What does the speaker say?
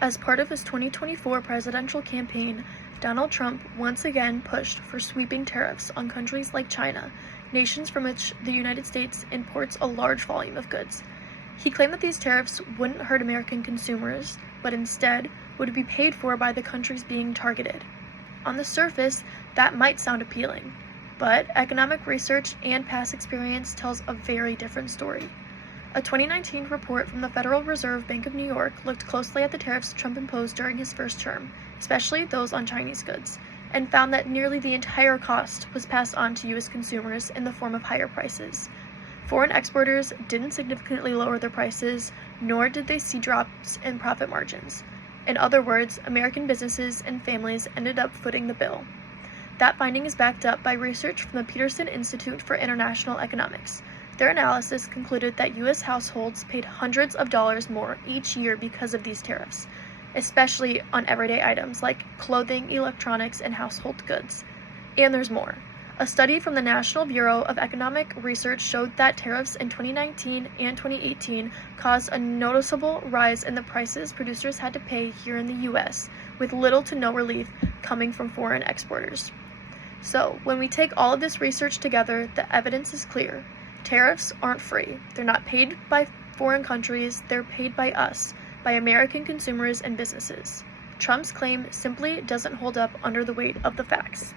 As part of his 2024 presidential campaign, Donald Trump once again pushed for sweeping tariffs on countries like China, nations from which the United States imports a large volume of goods. He claimed that these tariffs wouldn't hurt American consumers, but instead would be paid for by the countries being targeted. On the surface, that might sound appealing, but economic research and past experience tells a very different story. A 2019 report from the Federal Reserve Bank of New York looked closely at the tariffs Trump imposed during his first term, especially those on Chinese goods, and found that nearly the entire cost was passed on to U.S. consumers in the form of higher prices. Foreign exporters didn't significantly lower their prices, nor did they see drops in profit margins. In other words, American businesses and families ended up footing the bill. That finding is backed up by research from the Peterson Institute for International Economics. Their analysis concluded that U.S. households paid hundreds of dollars more each year because of these tariffs, especially on everyday items like clothing, electronics, and household goods. And there's more. A study from the National Bureau of Economic Research showed that tariffs in 2019 and 2018 caused a noticeable rise in the prices producers had to pay here in the U.S., with little to no relief coming from foreign exporters. So, when we take all of this research together, the evidence is clear. Tariffs aren't free. They're not paid by foreign countries, they're paid by us, by American consumers and businesses. Trump's claim simply doesn't hold up under the weight of the facts.